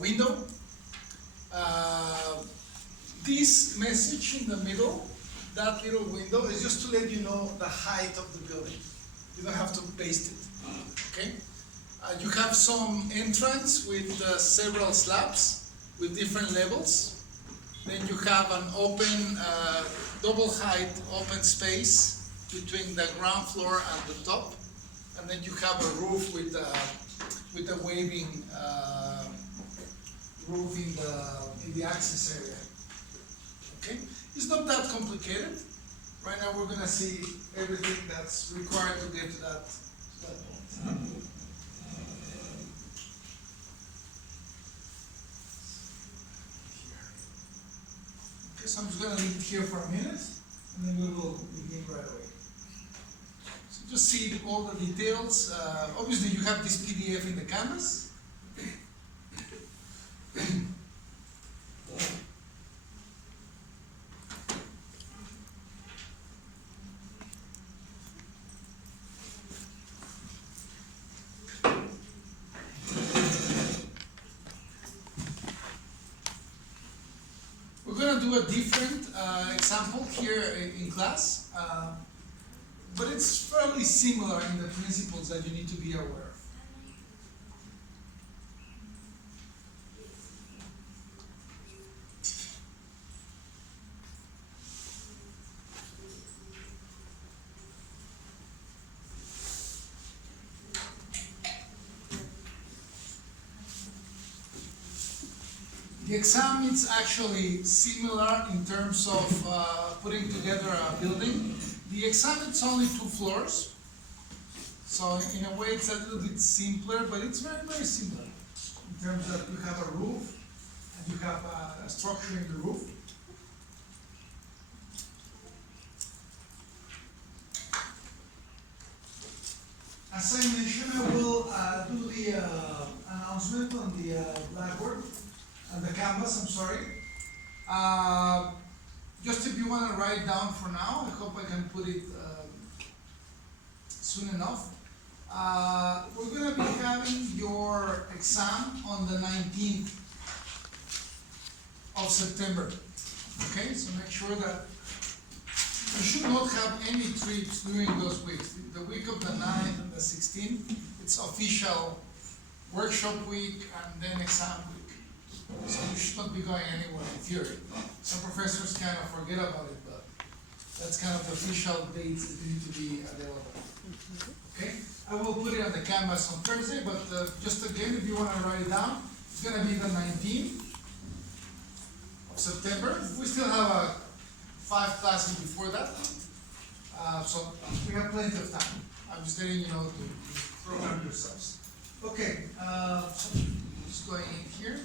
window. This message in the middle, that little window, is just to let you know the height of the building. You don't have to paste it, okay? You have some entrance with several slabs with different levels. Then you have an open, double height open space between the ground floor and the top. And then you have a roof with a waving roof in the access area. Okay? It's not that complicated. Right now we're gonna see everything that's required to get to that point. Okay, so I'm just gonna leave it here for a minute, and then we will begin right away. So just see all the details. Obviously you have this PDF in the canvas. We're going to do a different example here in class, but it's fairly similar in the principles that you need to be aware of. The exam is actually similar in terms of putting together a building. The exam is only 2 floors, so in a way it's a little bit simpler, but it's very, very similar in terms that you have a roof and you have a structure in the roof. As I mentioned, I will do the announcement on the blackboard. The canvas, I'm sorry. Just if you want to write it down for now, I hope I can put it soon enough. We're going to be having your exam on the 19th of September. Okay, so make sure that you should not have any trips during those weeks. The week of the 9th and the 16th, it's official workshop week and then exam week. So you should not be going anywhere in theory. Some professors kind of forget about it, but that's kind of the official dates that you need to be available. Okay? I will put it on the canvas on Thursday, but just again, if you want to write it down, it's going to be the 19th of September. We still have 5 classes before that, so we have plenty of time. I'm just letting you know to program yourselves. Okay, so just going in here.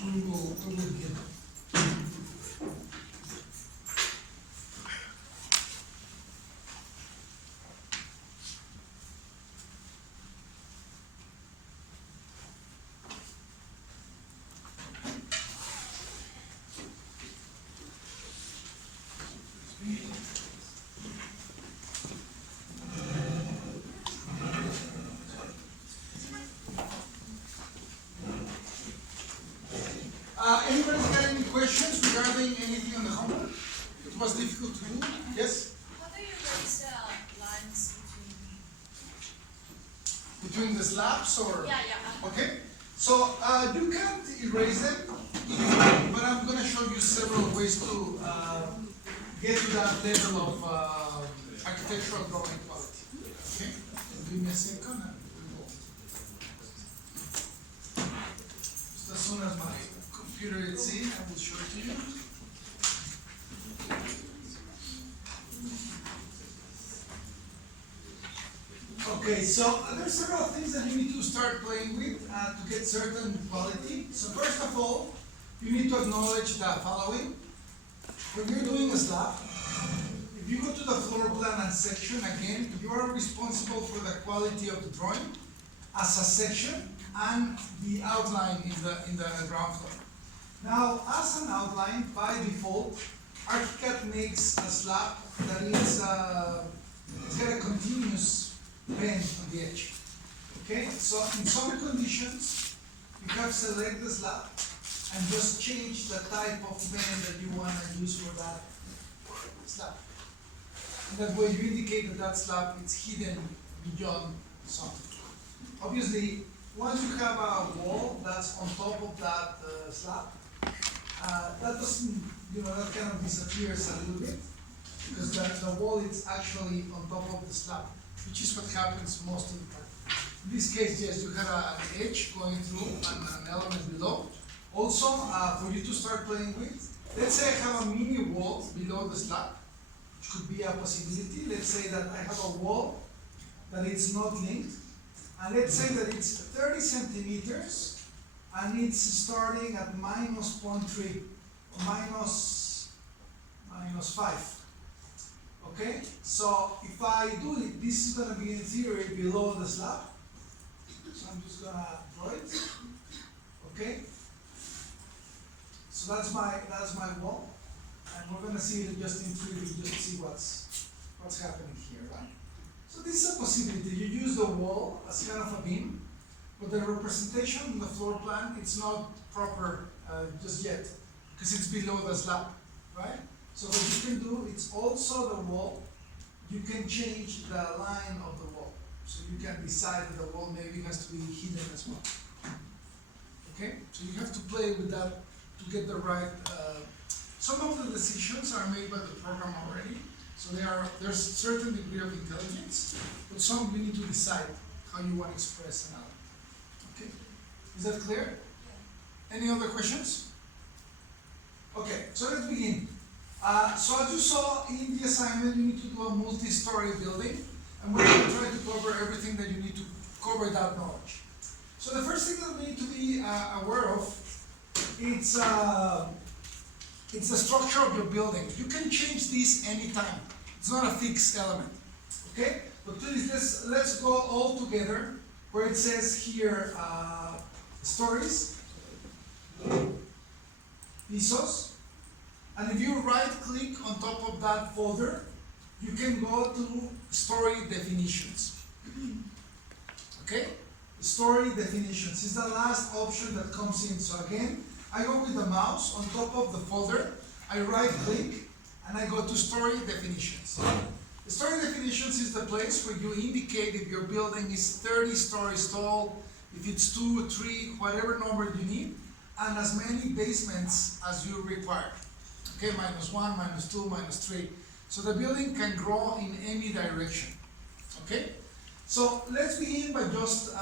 We will begin. Anybody's got any questions regarding anything on the homework? It was difficult to do? Yes? How do you erase lines Between the slabs or? Yeah. Okay. So you can't erase them, but I'm going to show you several ways to get to that level of architectural drawing quality. Okay? Give me a second and we will. Just as soon as my computer is in, I will show it to you. Okay, so there's several things that you need to start playing with to get certain quality. So first of all, you need to acknowledge the following. When you're doing a slab, if you go to the floor plan and section, again, you are responsible for the quality of the drawing as a section and the outline in the ground floor. Now, as an outline, by default, ArchiCAD makes a slab that is it's got a continuous bend on the edge. Okay, so in some conditions, you have to select the slab and just change the type of bend that you want to use for that slab. And that way you indicate that that slab is hidden beyond something. Obviously, once you have a wall that's on top of that slab, that doesn't, that kind of disappears a little bit, because the wall is actually on top of the slab, which is what happens most of the time. In this case, yes, you have an edge going through and an element below. Also, for you to start playing with, let's say I have a mini wall below the slab, which could be a possibility. Let's say that I have a wall that is not linked, and let's say that it's 30 centimeters, and it's starting at minus 0.3, or minus 5. Okay, so if I do it, this is going to be in theory below the slab. So I'm just going to draw it. Okay, so that's my wall, and we're going to see it just in 3D, just to see what's happening here, right? So this is a possibility. You use the wall as kind of a beam, but the representation in the floor plan, it's not proper just yet, because it's below the slab, right? So what you can do, it's also the wall. You can change the line of the wall. So you can decide that the wall maybe has to be hidden as well. Okay? So you have to play with that to get the right, some of the decisions are made by the program already. So there's a certain degree of intelligence, but some you need to decide how you want to express an element. Okay? Is that clear? Yeah. Any other questions? Okay, so let's begin. So as you saw in the assignment, you need to do a multi-story building, and we're going to try to cover everything that you need to cover that knowledge. So the first thing that we need to be aware of, it's the structure of your building. You can change this anytime. It's not a fixed element. Okay? But please, let's go all together where it says here stories, pisos. And if you right-click on top of that folder, you can go to story definitions. Okay? Story definitions is the last option that comes in. So again, I go with the mouse on top of the folder, I right-click, and I go to story definitions. The story definitions is the place where you indicate if your building is 30 stories tall, if it's 2, 3, whatever number you need, and as many basements as you require. Okay, -1, -2, -3. So the building can grow in any direction. Okay? So let's begin by just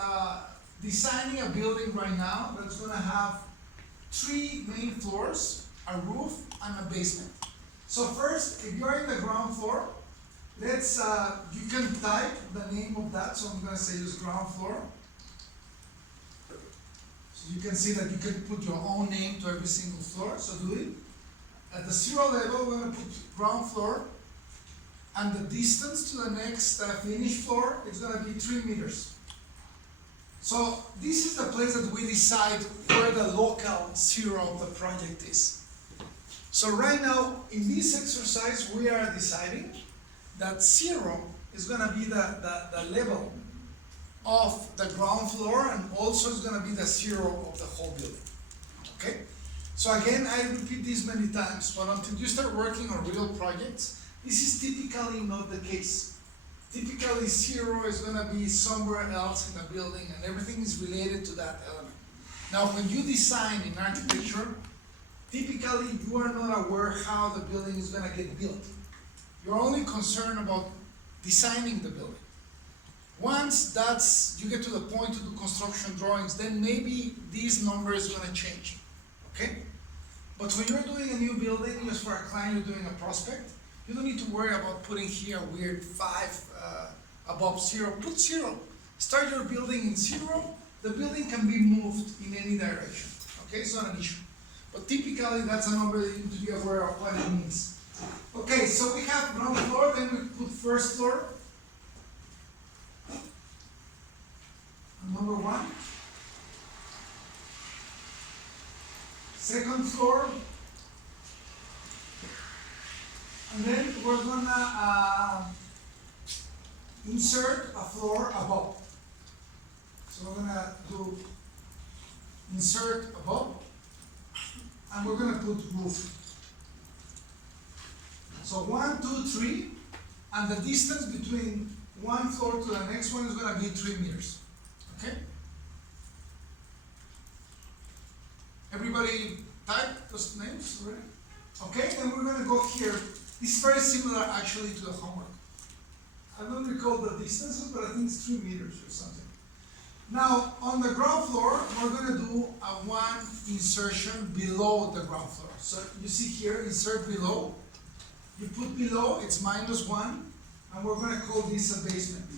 designing a building right now that's going to have 3 main floors, a roof, and a basement. So first, if you're in the ground floor, you can type the name of that. So I'm going to say use ground floor. So you can see that you can put your own name to every single floor. So do it. At the 0 level, we're going to put ground floor, and the distance to the next finished floor is going to be 3 meters. So this is the place that we decide where the local 0 of the project is. So right now, in this exercise, we are deciding that 0 is going to be the level of the ground floor, and also is going to be the 0 of the whole building. Okay? So again, I repeat this many times, but until you start working on real projects, this is typically not the case. Typically 0 is going to be somewhere else in the building, and everything is related to that element. Now when you design in architecture, typically you are not aware how the building is going to get built. You're only concerned about designing the building. Once you get to the point to do construction drawings, then maybe this number is going to change. Okay? But when you're doing a new building, just for a client, you're doing a prospect, you don't need to worry about putting here a weird 5 above 0. Put 0. Start your building in 0. The building can be moved in any direction. Okay, it's not an issue. But typically, that's a number that you need to be aware of what it means. Okay, so we have ground floor, then we put first floor. Number 1. Second floor, and then we're gonna insert a floor above. So we're gonna do insert above, and we're gonna put roof. So 1, 2, 3, and the distance between one floor to the next one is gonna be 3 meters. Okay? Everybody type those names already? Okay, then we're gonna go here. This is very similar actually to the homework. I don't recall the distances, but I think it's 3 meters or something. Now, on the ground floor, we're gonna do a 1 insertion below the ground floor. So you see here, insert below. You put below, it's -1, and we're gonna call this a basement.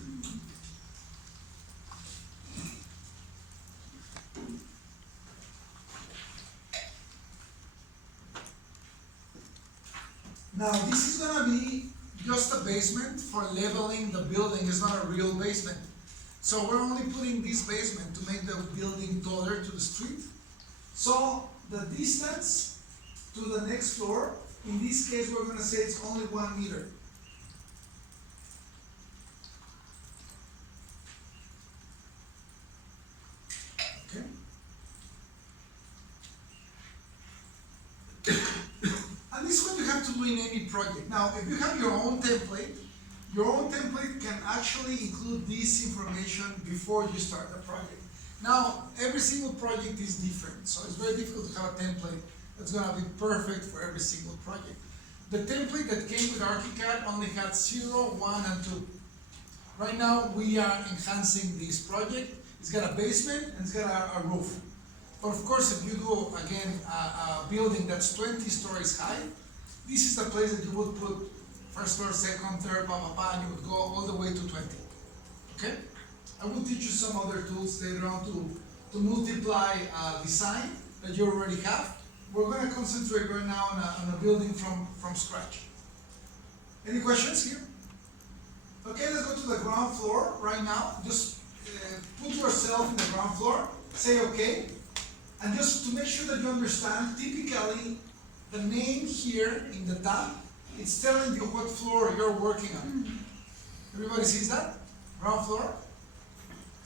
Now, this is gonna be just a basement for leveling the building. It's not a real basement. So we're only putting this basement to make the building taller to the street. So the distance to the next floor, in this case, we're gonna say it's only 1 meter. Okay. And this is what you have to do in any project. Now, if you have your own template can actually include this information before you start the project. Now, every single project is different, so it's very difficult to have a template that's gonna be perfect for every single project. The template that came with ArchiCAD only had 0, 1, and 2. Right now, we are enhancing this project. It's got a basement and it's got a roof. But of course, if you do, again, a building that's 20 stories high, this is the place that you would put first floor, second, third, and you would go all the way to 20. Okay? I will teach you some other tools later on to multiply design that you already have. We're going to concentrate right now on a building from scratch. Any questions here? Okay, let's go to the ground floor right now. Just put yourself in the ground floor, say okay, and just to make sure that you understand, typically the name here in the tab, it's telling you what floor you're working on. Everybody sees that? Ground floor?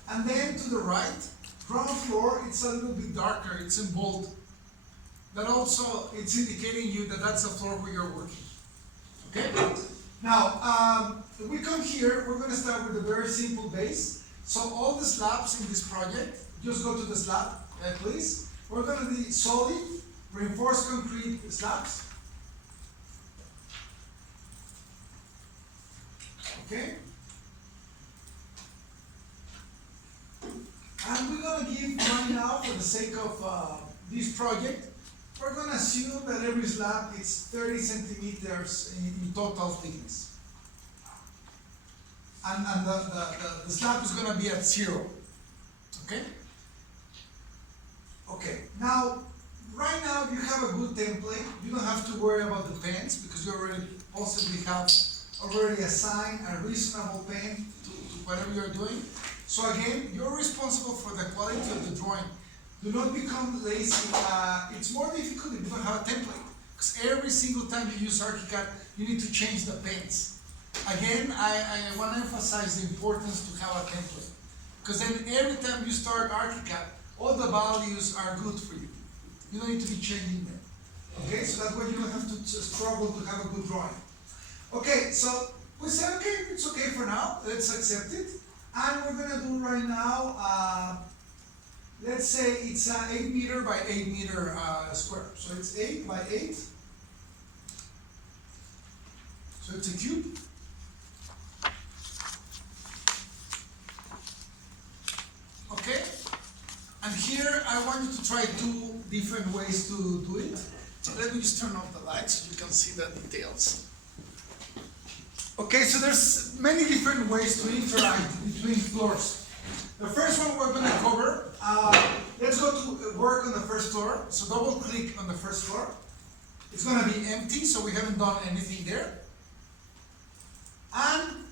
And then to the right, ground floor, it's a little bit darker, it's in bold. That also, it's indicating you that that's the floor where you're working. Okay? Now, if we come here, we're going to start with a very simple base. So all the slabs in this project, just go to the slab, please. We're going to be solid, reinforced concrete slabs. Okay? And we're going to give right now, for the sake of this project, we're going to assume that every slab is 30 centimeters in total thickness. And the slab is going to be at 0. Okay? Okay. Now, right now you have a good template. You don't have to worry about the pens because you already possibly have already assigned a reasonable pen to whatever you're doing. So again, you're responsible for the quality of the drawing. Do not become lazy. It's more difficult if you don't have a template. Because every single time you use ArchiCAD, you need to change the paints. Again, I want to emphasize the importance to have a template. Because then every time you start ArchiCAD, all the values are good for you. You don't need to be changing them. Okay, so that way you don't have to struggle to have a good drawing. Okay, so we said, okay, it's okay for now. Let's accept it. And we're going to do right now, let's say it's an 8 meter by 8 meter square. So it's 8 by 8. So it's a cube. Okay? And here I want you to try 2 different ways to do it. Let me just turn off the lights so you can see the details. Okay, so there's many different ways to interact between floors. The first one we're going to cover, let's go to work on the first floor. So double click on the first floor. It's going to be empty, so we haven't done anything there. And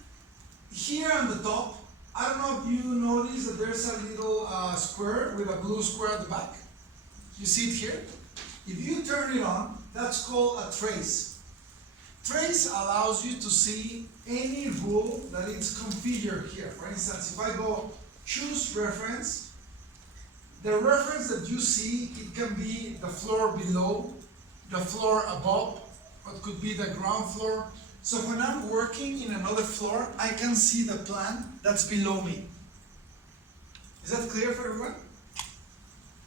here on the top, I don't know if you notice that there's a little square with a blue square at the back. You see it here? If you turn it on, that's called a trace. Trace allows you to see any rule that is configured here. For instance, if I go choose reference, the reference that you see, it can be the floor below, the floor above, or it could be the ground floor. So when I'm working in another floor, I can see the plan that's below me. Is that clear for everyone?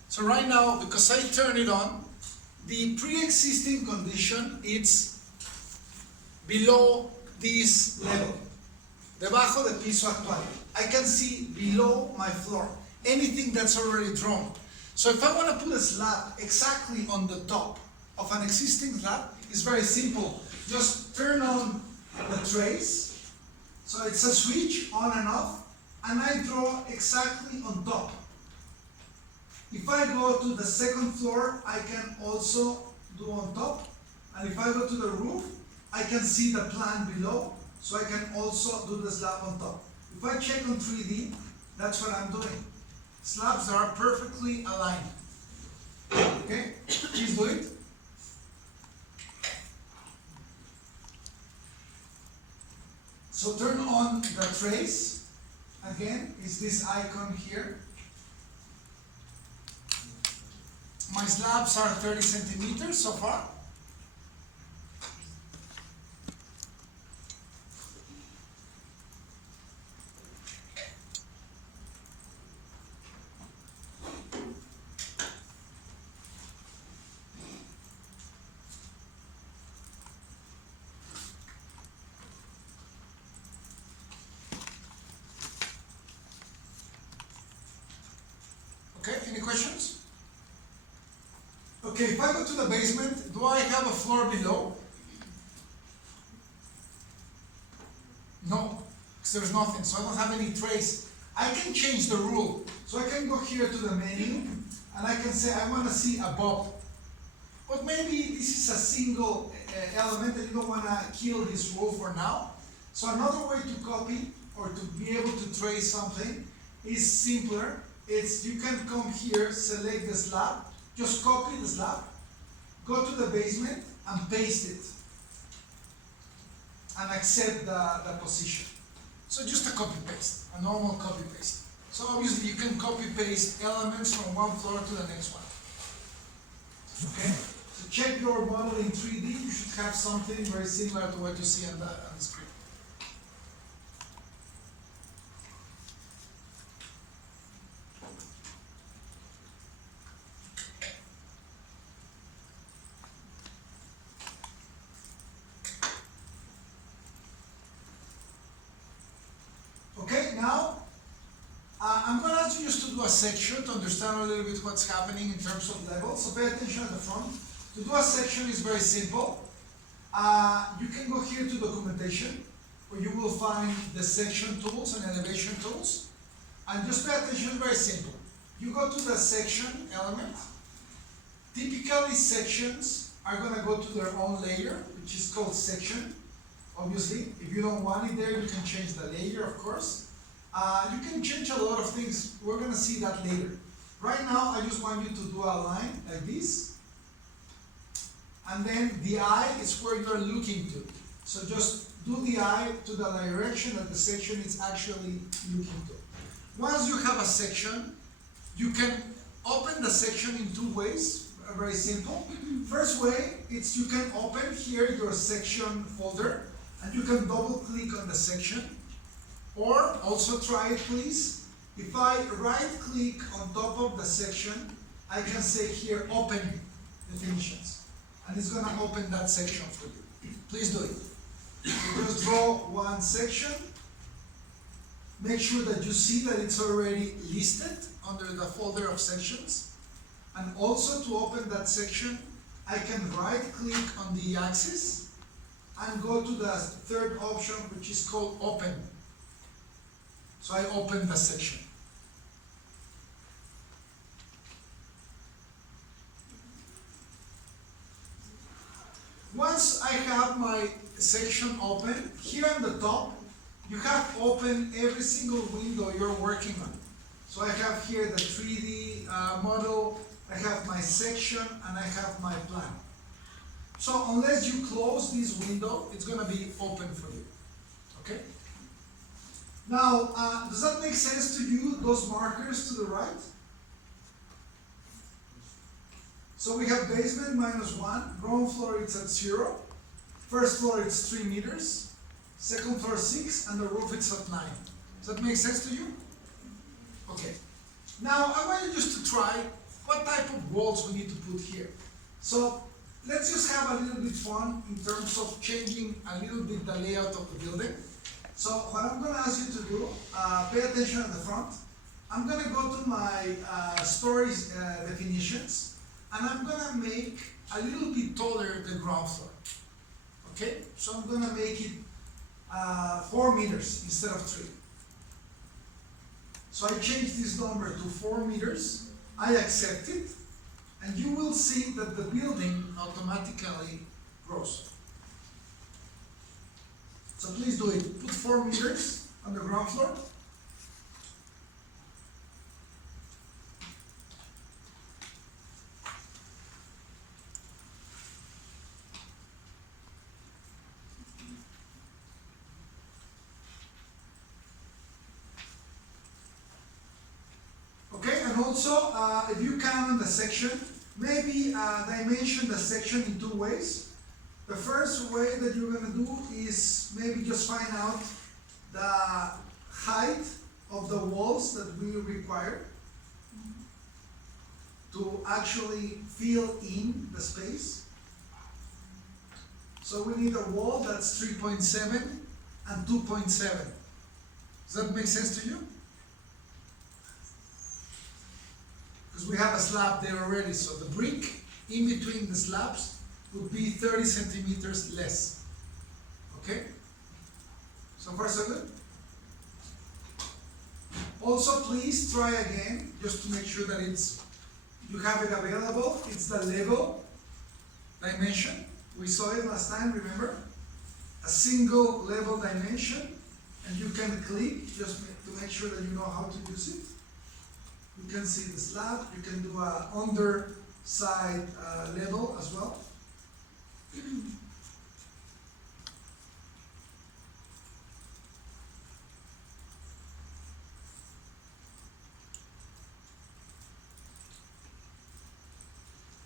So right now, because I turn it on, the pre-existing condition is below this level, debajo del piso actual. I can see below my floor anything that's already drawn. So if I want to put a slab exactly on the top of an existing slab, it's very simple. Just turn on the trace, so it's a switch on and off, and I draw exactly on top. If I go to the second floor, I can also do on top, and if I go to the roof, I can see the plan below, so I can also do the slab on top. If I check on 3D, that's what I'm doing. Slabs are perfectly aligned. Okay, please do it. So turn on the trace. Again, it's this icon here. My slabs are 30 centimeters so far. Okay, any questions? Okay, if I go to the basement, do I have a floor below? No, because there's nothing, so I don't have any trace. I can change the rule. So I can go here to the menu, and I can say I want to see above. But maybe this is a single element and you don't want to kill this rule for now. So another way to copy or to be able to trace something is simpler. It's you can come here, select the slab, just copy the slab, go to the basement and paste it and accept the position. So just a copy paste, a normal copy paste. So obviously you can copy paste elements from one floor to the next one. Okay? So check your model in 3D, you should have something very similar to what you see on the screen. Okay, now I'm going to ask you just to do a section to understand a little bit what's happening in terms of levels. So pay attention at the front. To do a section is very simple. You can go here to documentation, where you will find the section tools and elevation tools. And just pay attention, it's very simple. You go to the section element. Typically sections are going to go to their own layer, which is called section. Obviously, if you don't want it there, you can change the layer, of course. You can change a lot of things. We're going to see that later. Right now, I just want you to do a line like this. And then the eye is where you're looking to. So just do the eye to the direction that the section is actually looking to. Once you have a section, you can open the section in two ways. Very simple. First way, it's you can open here your section folder. And you can double click on the section, or also try it please. If I right click on top of the section, I can say here open definitions, and it's going to open that section for you. Please do it. So just draw one section, make sure that you see that it's already listed under the folder of sections, and also to open that section, I can right click on the axis and go to the third option, which is called open. So I open the section. Once I have my section open, here on the top, you have open every single window you're working on. So I have here the 3D model, I have my section, and I have my plan. So unless you close this window, it's gonna be open for you, okay? Now, does that make sense to you, those markers to the right? So we have basement -1, ground floor it's at 0, first floor it's 3 meters, second floor 6, and the roof it's at 9. Does that make sense to you? Okay. Now I want you just to try what type of walls we need to put here. So let's just have a little bit fun in terms of changing a little bit the layout of the building. So what I'm going to ask you to do, pay attention at the front. I'm going to go to my stories definitions, and I'm going to make a little bit taller the ground floor. Okay, so I'm going to make it 4 meters instead of 3. So I change this number to 4 meters, I accept it, and you will see that the building automatically grows. So please do it. Put 4 meters on the ground floor. Okay, and also, if you count on the section, maybe dimension the section in 2 ways. The first way that you're going to do is maybe just find out the height of the walls that we require to actually fill in the space. So we need a wall that's 3.7 and 2.7. Does that make sense to you? Because we have a slab there already, so the brick in between the slabs would be 30 centimeters less. Okay? So far so good? Also, please try again, just to make sure that you have it available. It's the level dimension. We saw it last time, remember? A single level dimension, and you can click just to make sure that you know how to use it. You can see the slab, you can do a underside level as well.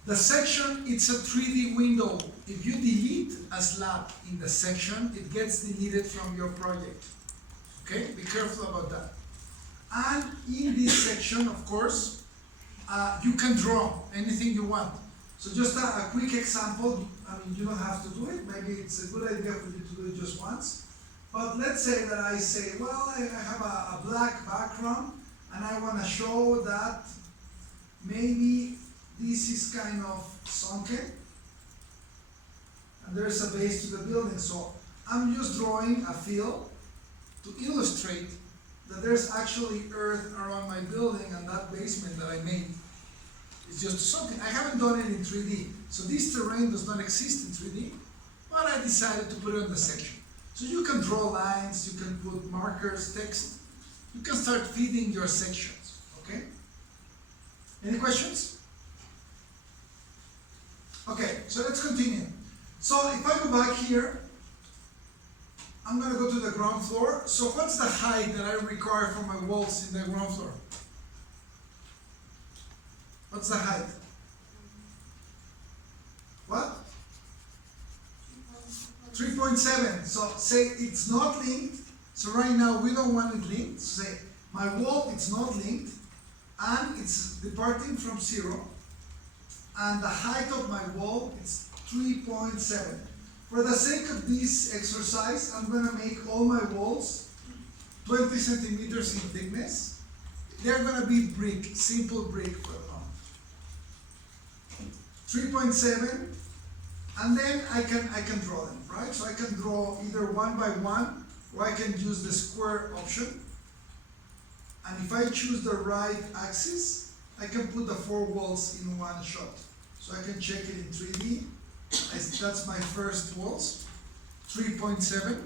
The section, it's a 3D window. If you delete a slab in the section, it gets deleted from your project. Okay, be careful about that. And in this section, of course, you can draw anything you want. So just a quick example, I mean, you don't have to do it, maybe it's a good idea for you to do it just once. But let's say that I say, well, I have a black background, and I want to show that maybe this is kind of sunken, and there's a base to the building. So I'm just drawing a fill to illustrate that there's actually earth around my building, and that basement that I made is just something. I haven't done it in 3D, so this terrain does not exist in 3D, but I decided to put it on the section. So you can draw lines, you can put markers, text, you can start feeding your sections, okay? Any questions? Okay, so let's continue. So if I go back here, I'm going to go to the ground floor. So what's the height that I require for my walls in the ground floor? What's the height? What? 3.7. So say it's not linked. So right now we don't want it linked. So say my wall it's not linked and it's departing from 0. And the height of my wall is 3.7. For the sake of this exercise, I'm going to make all my walls 20 centimeters in thickness. They're going to be brick, simple brick for the moment. 3.7, and then I can draw them, right? So I can draw either 1 by 1, or I can use the square option. And if I choose the right axis, I can put the 4 walls in one shot. So I can check it in 3D. That's my first walls, 3.7.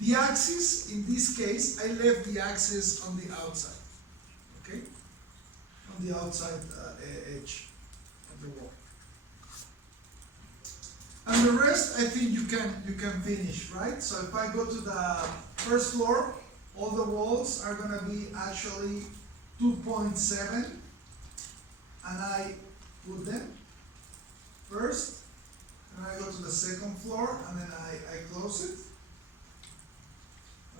The axis, in this case, I left the axis on the outside, okay? On the outside edge of the wall. And the rest, I think you can finish, right? So if I go to the first floor, all the walls are gonna be actually 2.7, and I put them first, and I go to the second floor, and then I close it.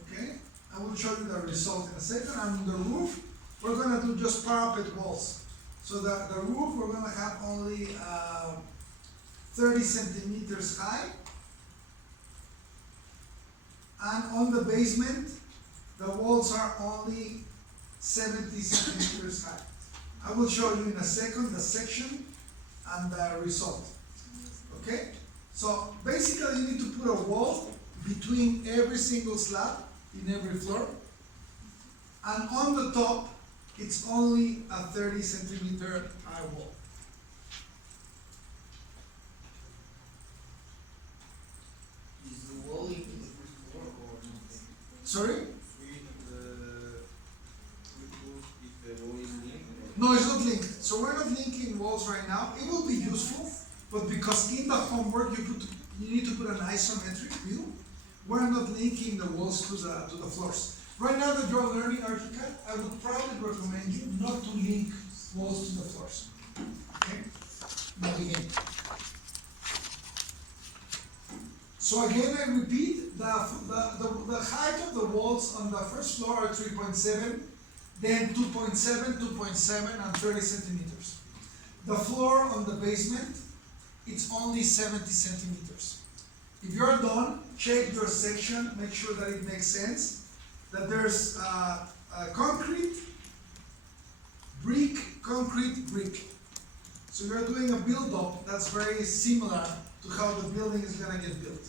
Okay, I will show you the result in a second. And on the roof, we're gonna do just parapet walls. So the roof, we're gonna have only 30 centimeters high. And on the basement, the walls are only 70 centimeters high. I will show you in a second the section and the result. Okay? So basically you need to put a wall between every single slab in every floor. And on the top, it's only a 30 centimeter high wall. Is the wall linked to the first floor or not? Sorry? If the wall is linked? No, it's not linked. So we're not linking walls right now. It will be useful, but because in the homework you need to put an isometric view, we're not linking the walls to the floors. Right now that you're learning ArchiCAD, I would probably recommend you not to link walls to the floors. Okay? Now begin. So again, I repeat, the height of the walls on the first floor are 3.7, then 2.7, 2.7, and 30 centimeters. The floor on the basement, it's only 70 centimeters. If you're done, check your section, make sure that it makes sense, that there's concrete, brick, concrete, brick. So you're doing a build-up that's very similar to how the building is gonna get built.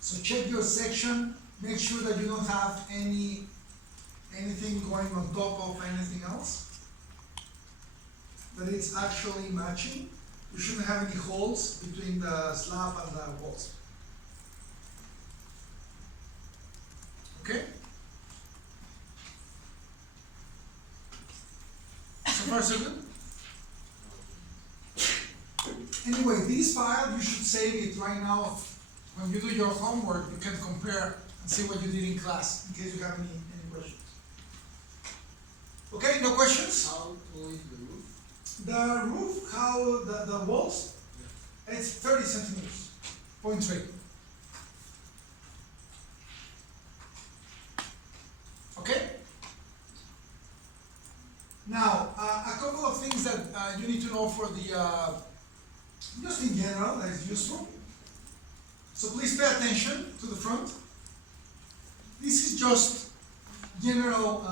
So check your section, make sure that you don't have anything going on top of anything else, that it's actually matching. You shouldn't have any holes between the slab and the walls. Okay? So far so good? Anyway, this file, you should save it right now. When you do your homework, you can compare and see what you did in class, in case you have any questions. Okay, no questions? How tall is the roof? The roof, how the walls, it's 30 centimeters, 0.3. Okay? Now, a couple of things that you need to know for the, just in general, that is useful. So please pay attention to the front. This is just general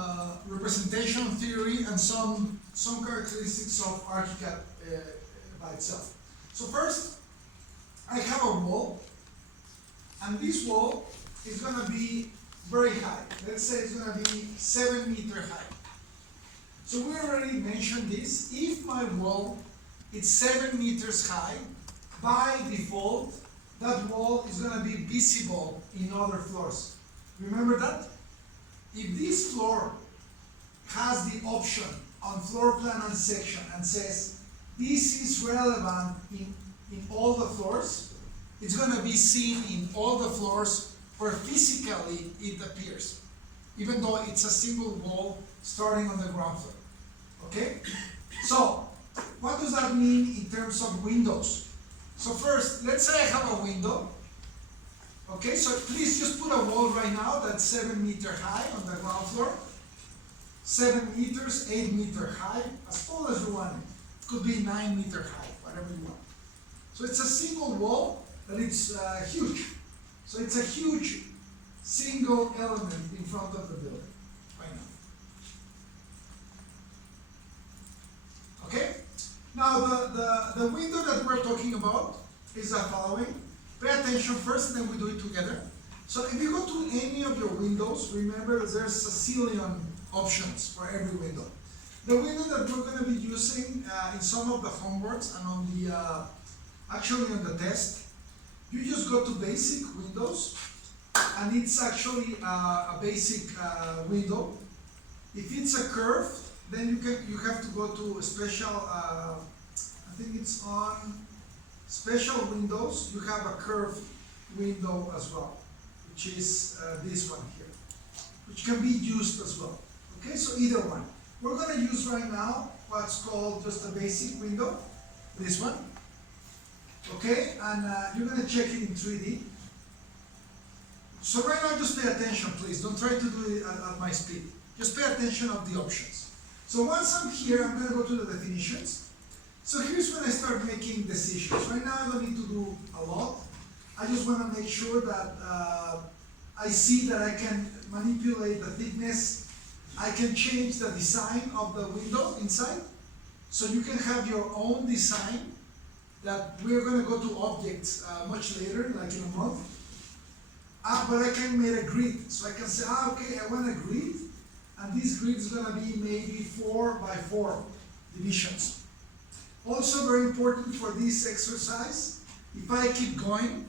representation theory and some characteristics of ArchiCAD by itself. So first, I have a wall, and this wall is going to be very high. Let's say it's going to be 7 meters high. So we already mentioned this. If my wall is 7 meters high, by default, that wall is going to be visible in other floors. Remember that? If this floor has the option on floor plan and section and says this is relevant in all the floors, it's going to be seen in all the floors where physically it appears, even though it's a single wall starting on the ground floor. Okay? So, what does that mean in terms of windows? So first, let's say I have a window. Okay, so please just put a wall right now that's 7 meters high on the ground floor. 7 meters, 8 meters high, as tall as you want. It could be 9 meters high, whatever you want. So it's a single wall, but it's huge. So it's a huge single element in front of the building right now. Okay? Now the window that we're talking about is the following. Pay attention first and then we do it together. So if you go to any of your windows, remember that there's a zillion options for every window. The window that we're going to be using in some of the homeworks and on the actually on the test, you just go to basic windows and it's actually a basic window. If it's a curve, then you have to go to a special, I think it's on special windows, you have a curved window as well, which is this one here, which can be used as well. Okay, so either one. We're going to use right now what's called just a basic window, this one. Okay, and you're going to check it in 3D. So right now just pay attention, please. Don't try to do it at my speed. Just pay attention of the options. So once I'm here, I'm going to go to the definitions. So here's when I start making decisions. Right now I don't need to do a lot. I just want to make sure that I see that I can manipulate the thickness. I can change the design of the window inside. So you can have your own design that we're going to go to objects much later, like in a month. But I can make a grid. So I can say, okay, I want a grid. And this grid is going to be maybe 4 by 4 divisions. Also very important for this exercise, if I keep going,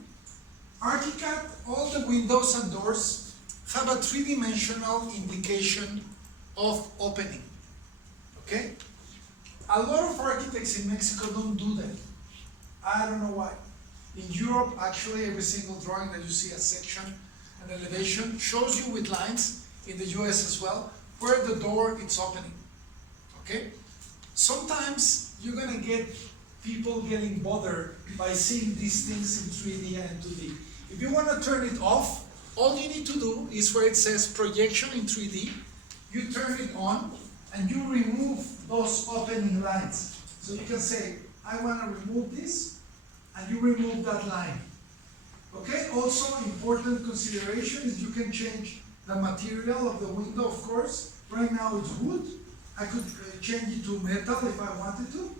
ArchiCAD, all the windows and doors have a three-dimensional indication of opening. Okay? A lot of architects in Mexico don't do that. I don't know why. In Europe, actually, every single drawing that you see a section, an elevation, shows you with lines, in the US as well, where the door is opening. Okay? Sometimes you're gonna get people getting bothered by seeing these things in 3D and 2D. If you want to turn it off, all you need to do is where it says projection in 3D, you turn it on and you remove those opening lines. So you can say, I want to remove this, and you remove that line. Okay, also important consideration is you can change the material of the window, of course. Right now it's wood. I could change it to metal if I wanted to.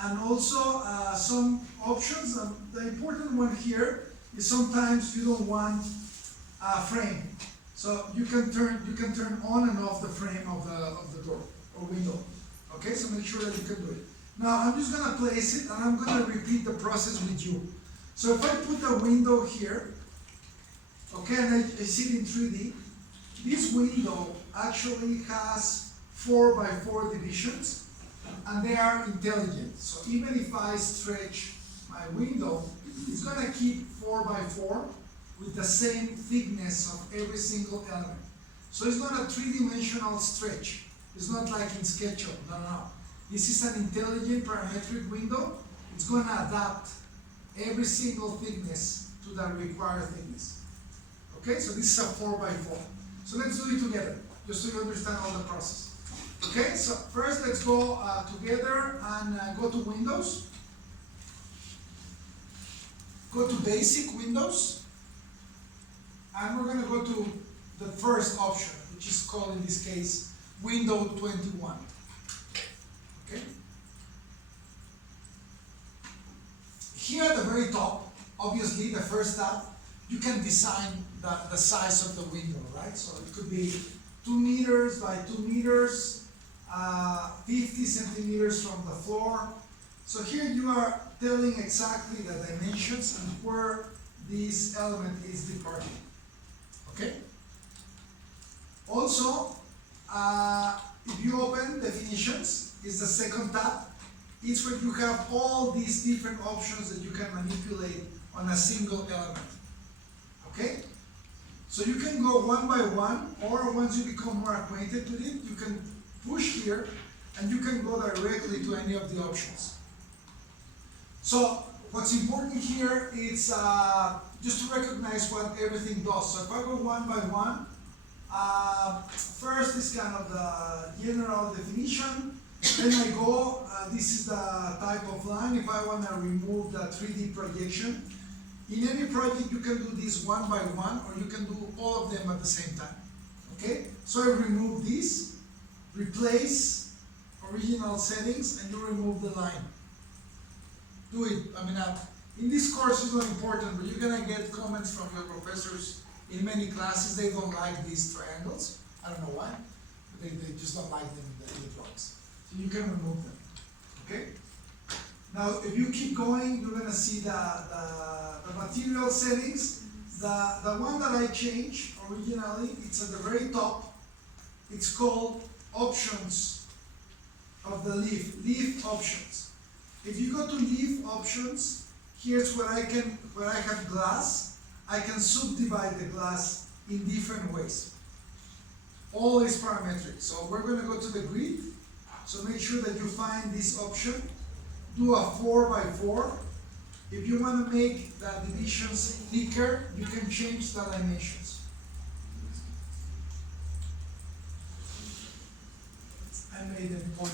And also some options. The important one here is sometimes you don't want a frame. So you can turn on and off the frame of the door or window. Okay, so make sure that you can do it. Now I'm just gonna place it and I'm gonna repeat the process with you. So if I put the window here, okay, and I see it in 3D, this window actually has 4 by 4 divisions, and they are intelligent. So even if I stretch my window, it's gonna keep 4 by 4 with the same thickness of every single element. So it's not a three-dimensional stretch. It's not like in SketchUp, no. This is an intelligent parametric window. It's gonna adapt every single thickness to the required thickness. Okay, so this is a 4 by 4. So let's do it together, just so you understand all the process. Okay, so first let's go together and go to Windows. Go to Basic Windows. And we're going to go to the first option, which is called in this case Window 21. Okay? Here at the very top, obviously the first tab, you can design the size of the window, right? So it could be 2 meters by 2 meters, 50 centimeters from the floor. So here you are telling exactly the dimensions and where this element is departing. Okay? Also, if you open definitions, it's the second tab. It's where you have all these different options that you can manipulate on a single element. Okay? So you can go one by one, or once you become more acquainted with it, you can push here and you can go directly to any of the options. So what's important here is just to recognize what everything does. So if I go one by one, first is kind of the general definition. Then I go, this is the type of line. If I want to remove the 3D projection, in any project you can do this one by one, or you can do all of them at the same time. Okay? So I remove this, replace original settings, and you remove the line. Do it. I mean, in this course it's not important, but you're gonna get comments from your professors in many classes. They don't like these triangles. I don't know why, but they just don't like them in the drawings. So you can remove them. Okay? Now, if you keep going, you're gonna see the material settings, The one that I changed originally, it's at the very top. It's called options of the leaf options. If you go to leaf options, here's where I have glass. I can subdivide the glass in different ways. All is parametric. So we're going to go to the grid. So make sure that you find this option. Do a 4x4. If you want to make the divisions thicker, you can change the dimensions. I made them 0.05.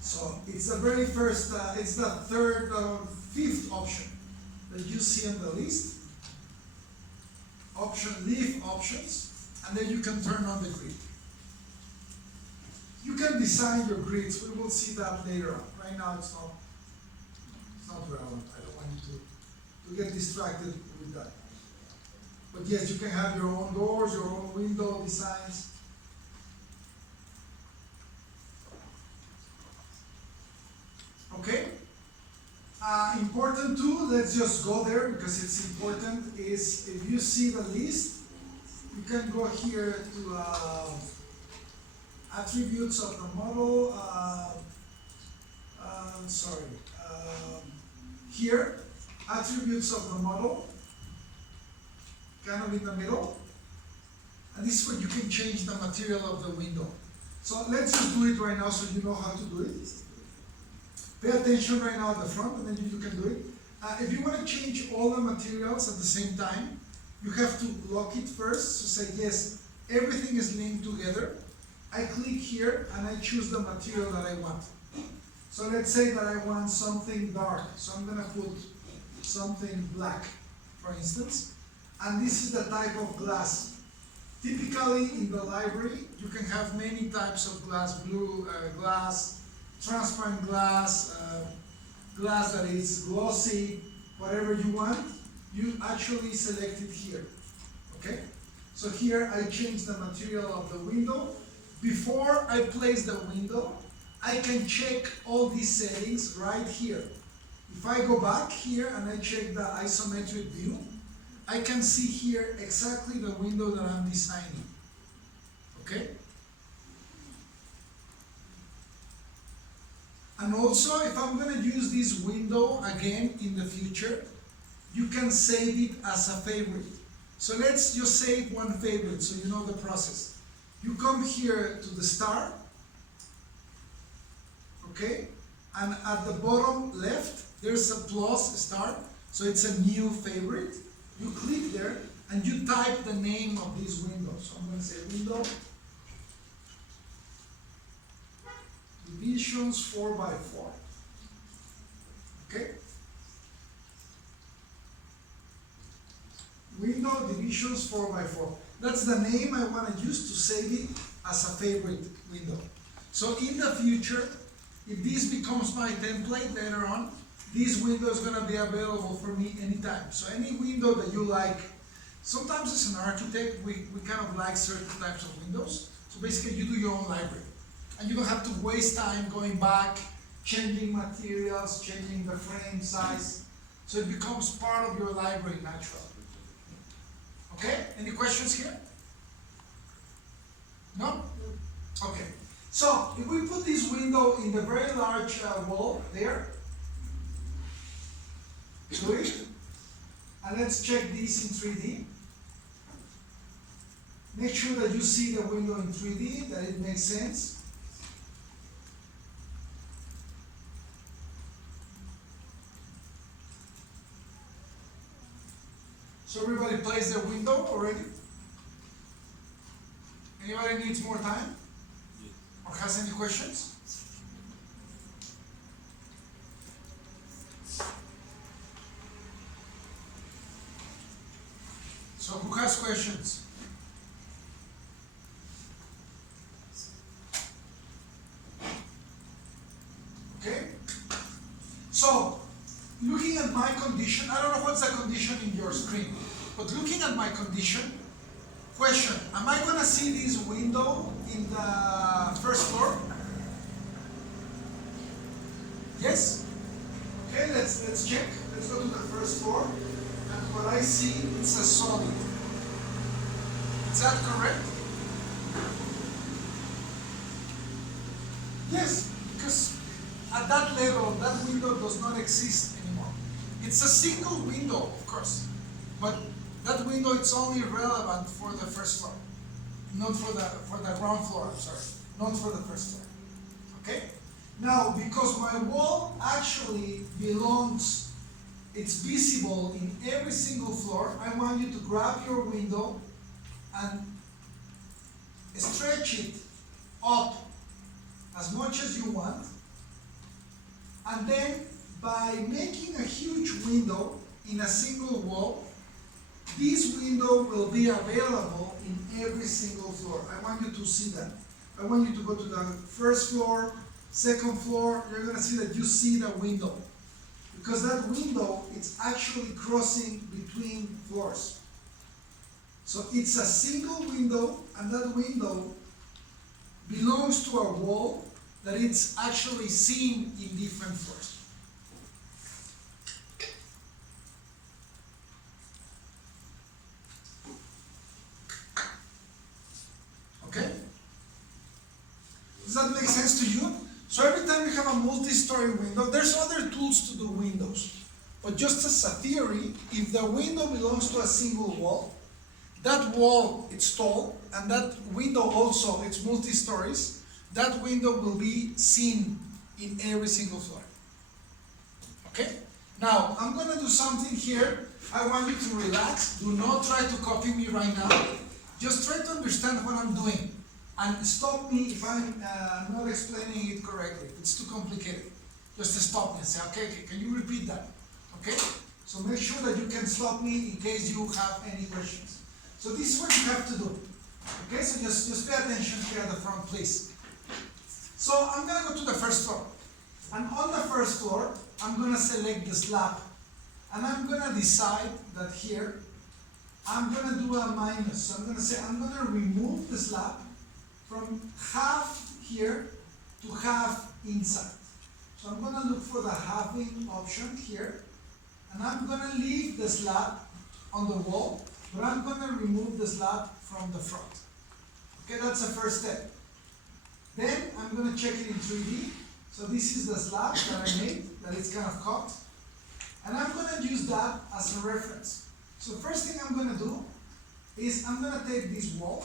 So it's the very first, it's the third or fifth option that you see on the list. Option, leaf options, and then you can turn on the grid. You can design your grids. We will see that later on. Right now, it's not relevant. I don't want you to get distracted with that. But yes, you can have your own doors, your own window designs. Okay. Important too. Let's just go there because it's important. Is if you see the list, you can go here to. Attributes of the model, here, attributes of the model, kind of in the middle, and this is where you can change the material of the window. So let's just do it right now so you know how to do it. Pay attention right now at the front and then you can do it. If you want to change all the materials at the same time, you have to lock it first, so say yes, everything is linked together. I click here and I choose the material that I want. So let's say that I want something dark. So I'm gonna put something black, for instance. And this is the type of glass. Typically in the library, you can have many types of glass, blue glass, transparent glass, glass that is glossy, whatever you want. You actually select it here, okay? So here I change the material of the window. Before I place the window, I can check all these settings right here. If I go back here and I check the isometric view, I can see here exactly the window that I'm designing. Okay? And also, if I'm going to use this window again in the future, you can save it as a favorite. So let's just save one favorite so you know the process. You come here to the star, okay? And at the bottom left, there's a plus star, so it's a new favorite. You click there and you type the name of this window. So I'm going to say window, divisions 4x4, okay? Window divisions 4x4. That's the name I want to use to save it as a favorite window. So in the future, if this becomes my template later on, this window is going to be available for me anytime. So any window that you like, sometimes as an architect, we kind of like certain types of windows. So basically you do your own library. And you don't have to waste time going back, changing materials, changing the frame size. So it becomes part of your library naturally. Okay, any questions here? No? Okay, so if we put this window in the very large wall there, do it, and let's check this in 3D. Make sure that you see the window in 3D, that it makes sense. So everybody plays their window already? Anybody needs more time? Or has any questions? So who has questions? Okay? So, looking at my condition, I don't know what's the condition in your screen, but looking at my condition, question, am I going to see this window in the first floor? Yes? let's check. Let's go to the first floor. And what I see, it's a solid. Is that correct? Yes, because at that level, that window does not exist anymore. It's a single window, of course, but that window it's only relevant for the first floor, not for the ground floor. I'm sorry, not for the first floor. Okay. Now, because my wall actually belongs, it's visible in every single floor, I want you to grab your window and stretch it up as much as you want, and then by making a huge window in a single wall, this window will be available in every single floor. I want you to see that. I want you to go to the first floor, second floor, you're going to see that you see the window. Because that window, it's actually crossing between floors. So it's a single window, and that window belongs to a wall that it's actually seen in different floors. Okay? Does that make sense to you? So every time you have a multi-story window, there's other tools to do windows. But just as a theory, if the window belongs to a single wall, that wall it's tall, and that window also it's multi-stories, that window will be seen in every single floor. Okay? Now, I'm going to do something here. I want you to relax. Do not try to copy me right now. Just try to understand what I'm doing. And stop me if I'm not explaining it correctly. If it's too complicated. Just stop me and say, okay, can you repeat that? Okay? So make sure that you can stop me in case you have any questions. So this is what you have to do. Okay, so just pay attention here at the front, please. So I'm going to go to the first floor. And on the first floor, I'm going to select the slab. And I'm going to decide that here, I'm going to do a minus. So I'm going to say, I'm going to remove the slab from half here to half inside. So I'm going to look for the halving option here. And I'm going to leave the slab on the wall, but I'm going to remove the slab from the front. Okay, that's the first step. Then I'm going to check it in 3D. So this is the slab that I made, that it's kind of cut. And I'm going to use that as a reference. So first thing I'm going to do is I'm going to take this wall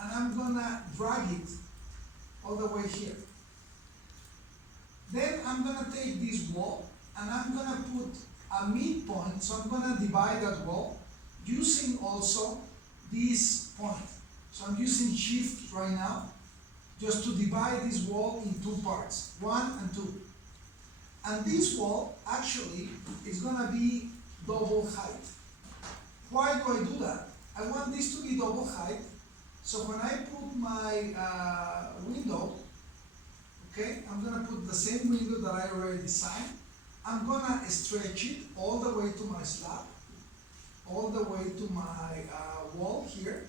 and I'm going to drag it all the way here. Then I'm going to take this wall and I'm going to put a midpoint. So I'm going to divide that wall using also this point. So I'm using shift right now just to divide this wall in two parts, 1 and 2. And this wall actually is going to be double height. Why do I do that? I want this to be double height, so when I put my window, okay, I'm going to put the same window that I already designed. I'm going to stretch it all the way to my slab, all the way to my wall here.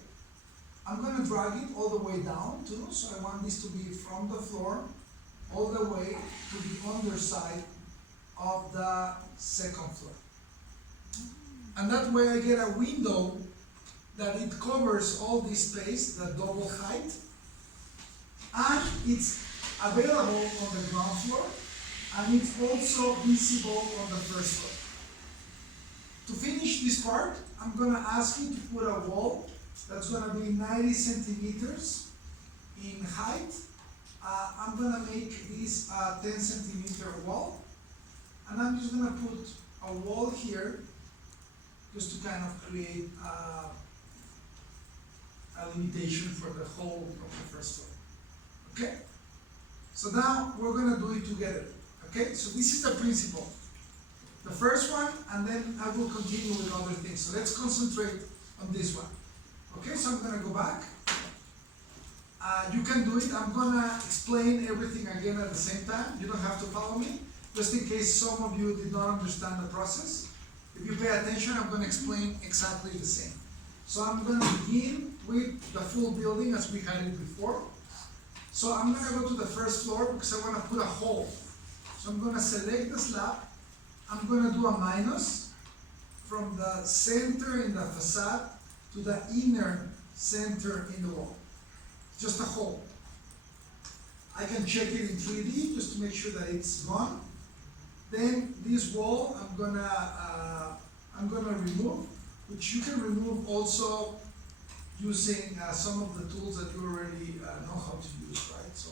I'm going to drag it all the way down too, so I want this to be from the floor all the way to the underside of the second floor. And that way I get a window that it covers all this space, the double height, and it's available on the ground floor, and it's also visible on the first floor. To finish this part, I'm going to ask you to put a wall that's going to be 90 centimeters in height. I'm going to make this a 10 centimeter wall, and I'm just going to put a wall here just to kind of create a limitation for the whole of the first floor. Okay? So now we're going to do it together. Okay? So this is the principle. The first one, and then I will continue with other things. So let's concentrate on this one. Okay, so I'm going to go back. You can do it. I'm going to explain everything again at the same time. You don't have to follow me, just in case some of you did not understand the process. If you pay attention, I'm going to explain exactly the same. So I'm going to begin with the full building as we had it before. So I'm going to go to the first floor because I want to put a hole. So I'm going to select the slab, I'm gonna do a minus from the center in the facade to the inner center in the wall. Just a hole. I can check it in 3D just to make sure that it's gone. Then this wall I'm gonna remove, which you can remove also using some of the tools that you already know how to use, right? So,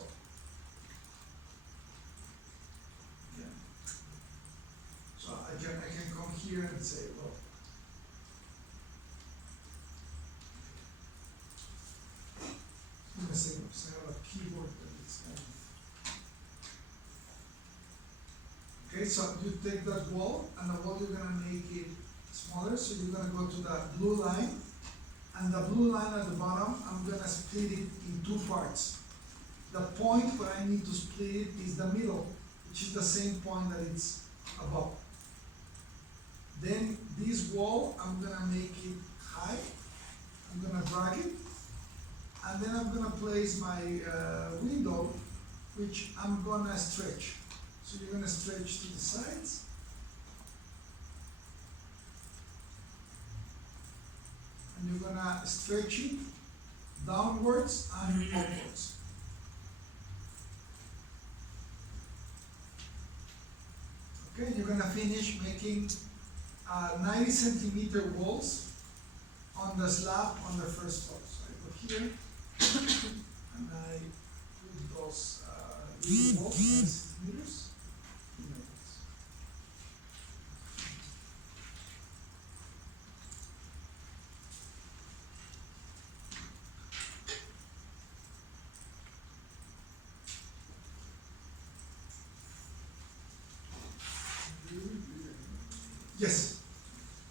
yeah. So I can come here and say, well, give me a second, because I have a keyboard that is kind of. Okay, so you take that wall, and the wall you're gonna make it smaller, so you're gonna go to the blue line, and the blue line at the bottom, I'm gonna split it in two parts. The point where I need to split it is the middle, which is the same point that it's above. Then this wall, I'm gonna make it high, I'm gonna drag it, and then I'm gonna place my window, which I'm gonna stretch. So you're gonna stretch to the sides. And you're gonna stretch it downwards and upwards. Okay, you're gonna finish making 90 centimeter walls on the slab on the first floor. So I go here and I put those little walls, 90 centimeters. Yes.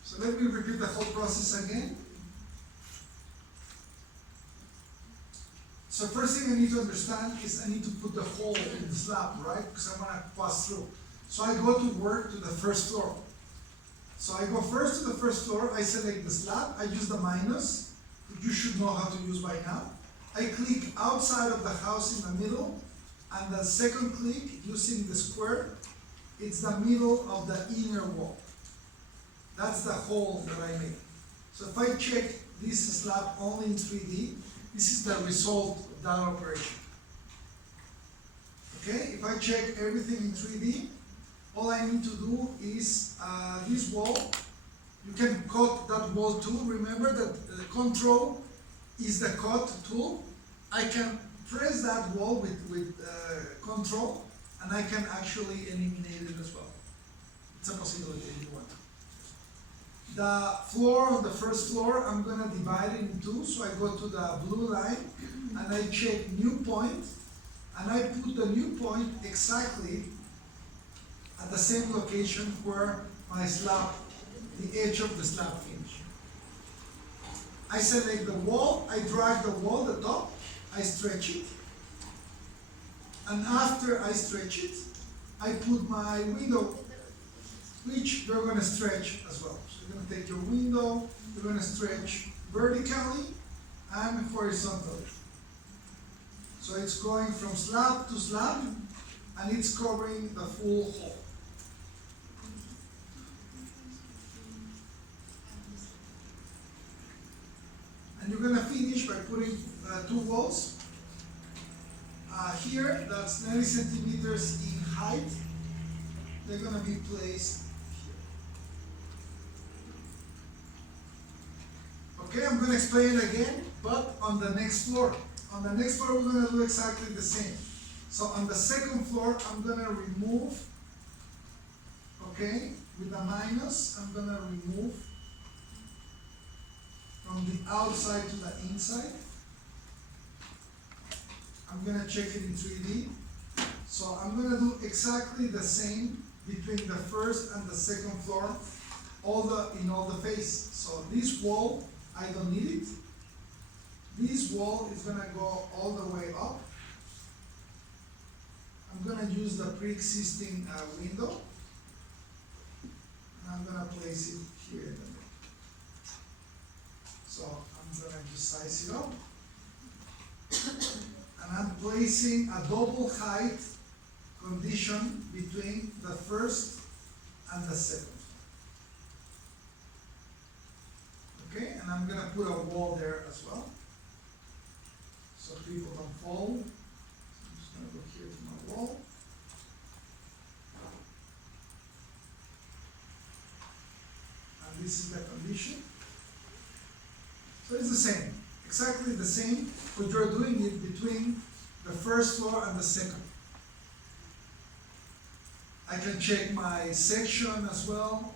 So let me repeat the whole process again. So first thing I need to understand is I need to put the hole in the slab, right? Because I want to pass through. So I go to work to the first floor. So I go first to the first floor, I select the slab, I use the minus, which you should know how to use by now. I click outside of the house in the middle, and the second click using the square, it's the middle of the inner wall. That's the hole that I made. So if I check this slab only in 3D, this is the result of that operation. Okay, if I check everything in 3D, all I need to do is this wall. You can cut that wall too. Remember that the control is the cut tool. I can press that wall with control, and I can actually eliminate it as well. It's a possibility if you want. The floor on the first floor, I'm gonna divide it in two. So I go to the blue line and I check new point, and I put the new point exactly at the same location where my slab, the edge of the slab finish. I select the wall, I drag the wall, the top, I stretch it, and after I stretch it, I put my window, which you're gonna stretch as well. So you're gonna take your window, you're gonna stretch vertically and horizontally. So it's going from slab to slab, and it's covering the full hole. And you're gonna finish by putting two walls. Here, that's 90 centimeters in height. They're gonna be placed here. Okay, I'm gonna explain it again, but on the next floor. On the next floor, we're gonna do exactly the same. So on the second floor, I'm gonna remove, okay, with the minus, I'm gonna remove from the outside to the inside. I'm gonna check it in 3D. So I'm gonna do exactly the same between the first and the second floor, in all the faces. So this wall, I don't need it. This wall is gonna go all the way up. I'm gonna use the pre-existing window, and I'm gonna place it here in the middle. So I'm gonna just size it up. And I'm placing a double height condition between the first and the second floor. Okay, and I'm gonna put a wall there as well, so people don't fall. So I'm just gonna go here to my wall. And this is the condition. So it's the same, exactly the same, but you're doing it between the first floor and the second. I can check my section as well.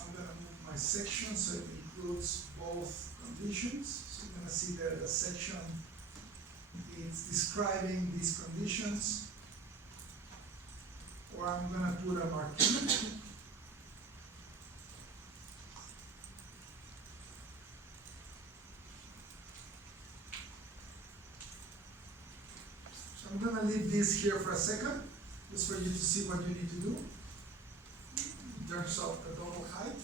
I'm gonna move my section so it includes both conditions. So you're gonna see there the section, it's describing these conditions. Or I'm gonna put a marquee. So I'm gonna leave this here for a second, just for you to see what you need to do in terms of the double height.